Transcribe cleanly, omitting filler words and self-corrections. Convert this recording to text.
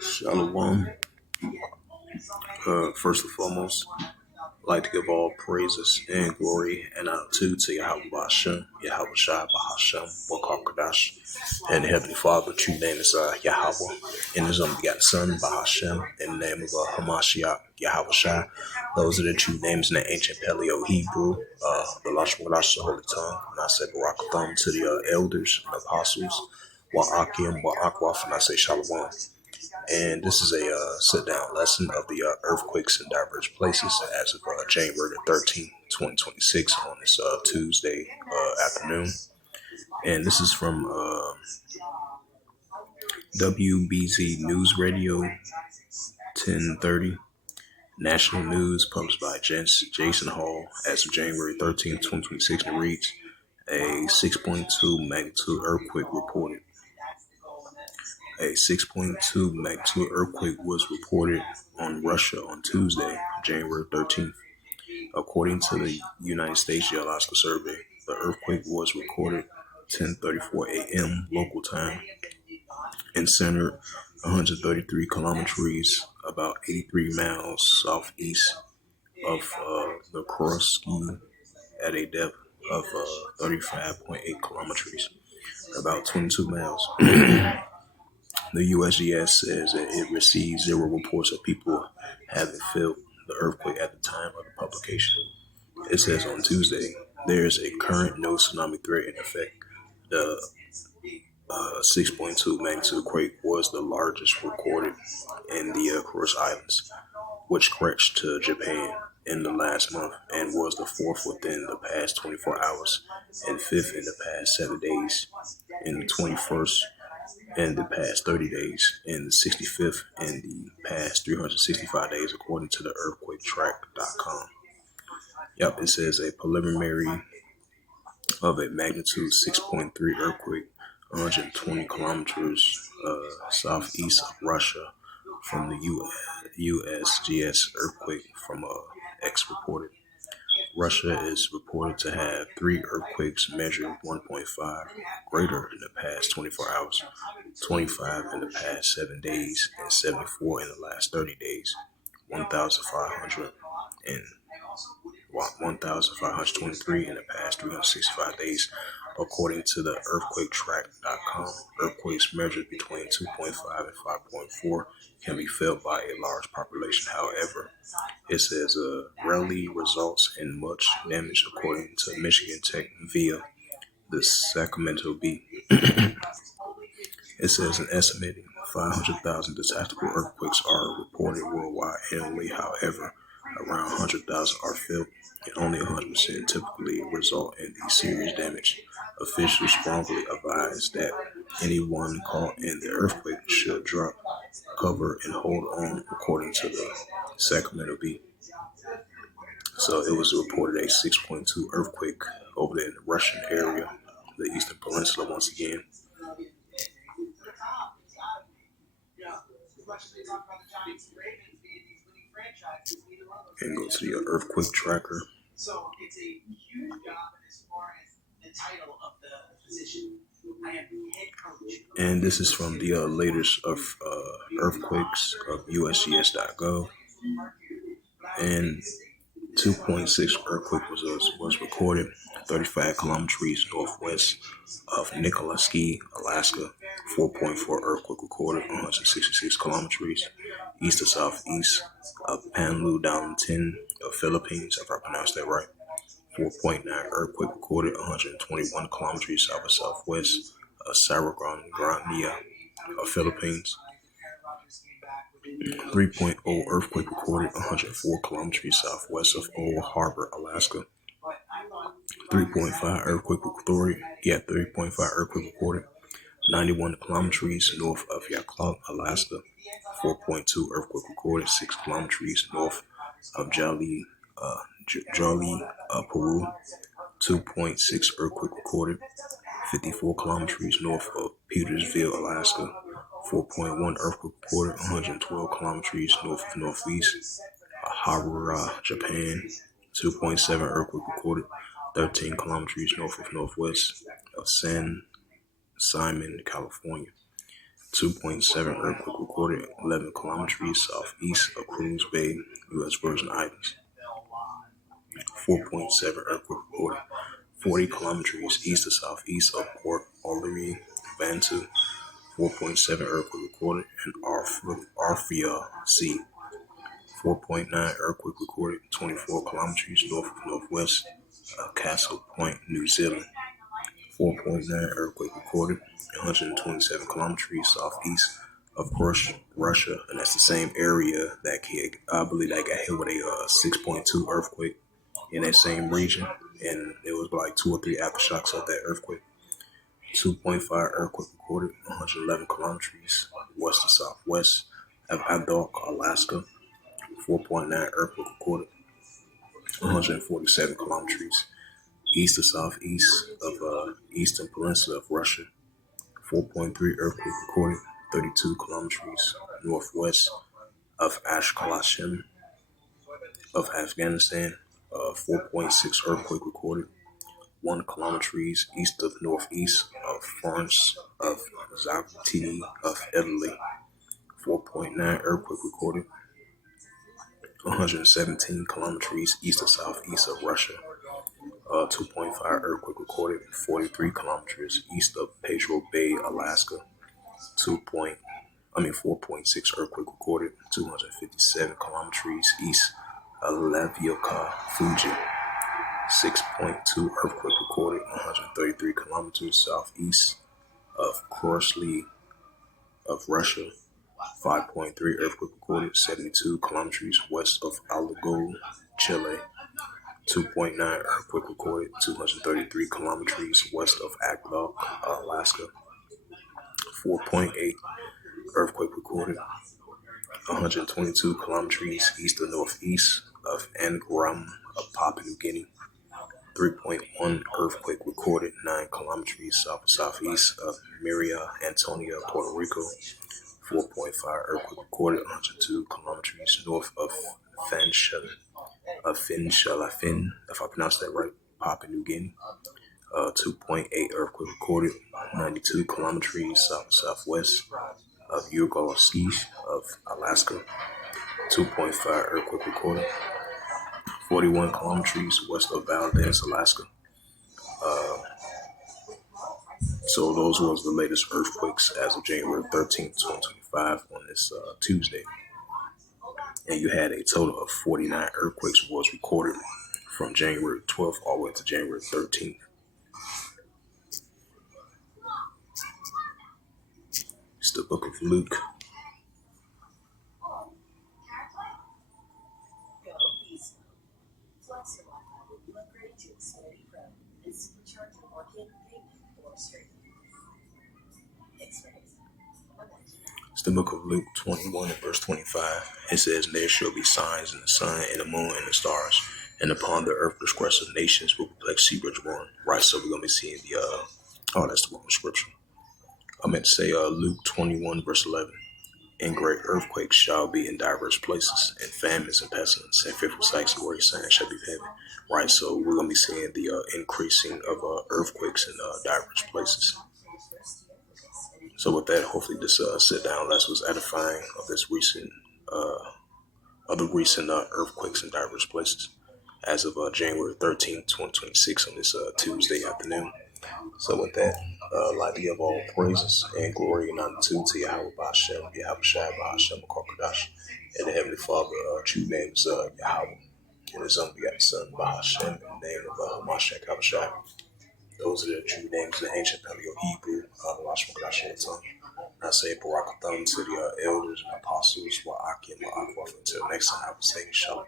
Shalom. First and foremost, I'd like to give all praises and glory and honor to Yahweh Hashem, Yahweh Shai Bahashem, Wakakadash, and the Heavenly Father. True name is Yahweh, and His only begotten Son, Bahashem, in the name of Hamashiach, Yahweh Shai. Those are the true names in the ancient Paleo Hebrew, the Lashmadash, the Holy Tongue. And I say Barakatham to the elders and apostles, Wa'akim, Wa'akwaf, and I say Shalom. And this is a sit-down lesson of the earthquakes in diverse places as of January the 13th, 2026 on this Tuesday afternoon. And this is from WBZ News Radio 1030. National News published by Jason Hall as of January 13th, 2026, and reads, a 6.2 magnitude earthquake reported. A 6.2 magnitude earthquake was reported on Russia on Tuesday, January 13th. According to the United States Geological Survey, the earthquake was recorded 10:34 a.m. local time and centered 133 kilometers, about 83 miles southeast of the Kursk at a depth of 35.8 kilometers, about 22 miles. The USGS says that it received zero reports of people having felt the earthquake at the time of the publication. It says on Tuesday, there is a current no tsunami threat in effect. The 6.2 magnitude quake was the largest recorded in the Kursk Islands, which crashed to Japan in the last month and was the fourth within the past 24 hours and fifth in the past 7 days, in the 21st in the past 30 days, and the 65th in the past 365 days, according to the earthquaketrack.com. It says a preliminary of a magnitude 6.3 earthquake, 120 kilometers southeast of Russia from the USGS earthquake from X reported. Russia is reported to have 3 earthquakes measured 1.5 greater in the past 24 hours, 25 in the past 7 days, and 74 in the last 30 days, 1,523 in the past 365 days, according to the earthquaketrack.com. Earthquakes measured between 2.5 and 5.4 can be felt by a large population. However, it says rarely results in much damage, according to Michigan Tech via the Sacramento Bee. It says an estimated 500,000 detectable earthquakes are reported worldwide annually. However, around 100,000 are felt, and only 100% typically result in serious damage. Officials strongly advise that anyone caught in the earthquake should drop cover and hold on, according to the Sacramento Bee. So it was reported a 6.2 earthquake over there in the Russian area, the Eastern Peninsula once again. And go to your earthquake tracker. So it's a huge job as far as the title of the position. I am the head coach. And this is from the latest of earthquakes of USGS.gov. And 2.6 earthquake was recorded 35 kilometers northwest of Nikolaevsky, Alaska. 4.4 earthquake recorded 166 kilometers east to southeast of Panlu, Dalantin, Philippines, if I pronounced that right. 4.9 earthquake recorded 121 kilometers south of southwest of Saragon, Grania, Philippines. 3.0 earthquake recorded 104 kilometers southwest of Old Harbor, Alaska. 3.5 earthquake recorded 91 kilometers north of Yakluk, Alaska. 4.2 earthquake recorded 6 kilometers north of Jolly, Peru. 2.6 earthquake recorded 54 kilometers north of Petersville, Alaska. 4.1 earthquake recorded 112 kilometers north of northeast Harura, Japan. 2.7 earthquake recorded 13 kilometers north of northwest of San Simon, California. 2.7 earthquake recorded 11 kilometers southeast of Cruz Bay, U.S. Virgin Islands. 4.7 earthquake recorded 40 kilometers east to southeast of Port Olerny, Vanuatu. 4.7 earthquake recorded in Arthur Sea. 4.9 earthquake recorded 24 kilometers north of northwest of Castle Point, New Zealand. 4.9 earthquake recorded 127 kilometers southeast of Russia, and that's the same area that I believe that got hit with a 6.2 earthquake in that same region, and it was like 2 or 3 aftershocks of that earthquake. 2.5 earthquake recorded 111 kilometers west to southwest of Abdok, Alaska. 4.9 earthquake recorded 147 kilometers east to southeast of eastern peninsula of Russia. 4.3 earthquake recorded 32 kilometers northwest of Ashkelon of Afghanistan. 4.6 earthquake recorded 1 kilometers east of northeast of France of Zapatini of Italy. 4.9 earthquake recorded 117 kilometers east of southeast of Russia. 2.5 earthquake recorded 43 kilometers east of Pedro Bay, Alaska. 4.6 earthquake recorded 257 kilometers east of Levioka, Fuji. 6.2 earthquake recorded 133 kilometers southeast of Krosley of Russia. 5.3 earthquake recorded 72 kilometers west of Alagoas, Chile. 2.9 earthquake recorded 233 kilometers west of Aglock, Alaska. 4.8 earthquake recorded 122 kilometers east of northeast of Angram of Papua New Guinea. 3.1 earthquake recorded 9 kilometers south of southeast of Maria Antonia, Puerto Rico. 4.5 earthquake recorded 102 kilometers north of Finchalafin, if I pronounced that right, Papua New Guinea. 2.8 earthquake recorded 92 kilometers southwest of Yurgowski of Alaska. 2.5 earthquake recorded 41 kilometers west of Valdez, Alaska. So those was the latest earthquakes as of January 13th, 2025 on this Tuesday. And you had a total of 49 earthquakes was recorded from January 12th all the way to January 13th. It's the book of Luke. It's the book of Luke 21 and verse 25. It says, "There shall be signs in the sun and the moon and the stars, and upon the earth disgrace of nations will perplex secrets born." Right, so we're going to be seeing that's the wrong scripture. I meant to say Luke 21 verse 11. "And great earthquakes shall be in diverse places, and famines and pestilence, and fearful sights and worry signs shall be of heaven." Right, so we're going to be seeing the increasing of earthquakes in diverse places. So with that, hopefully this sit down lesson was edifying of this recent earthquakes in diverse places as of January 13th, 2026 on this Tuesday afternoon. So with that, like to give all praises and glory and honor to Yahweh Ba'Shem, Yahweh Shai Ba'Shem, Kokodash, and the Heavenly Father, true name is Yahweh, and His only begotten Son, Ba'Shem, in the name of Hamashiach Habashai. Those are the true names of the ancient Paleo-Hebrew, Lashmakodash and tongue. I say Barakatham to the elders and apostles, Wa'akim, Wa'akwaf. Until next time, I will say Shalom.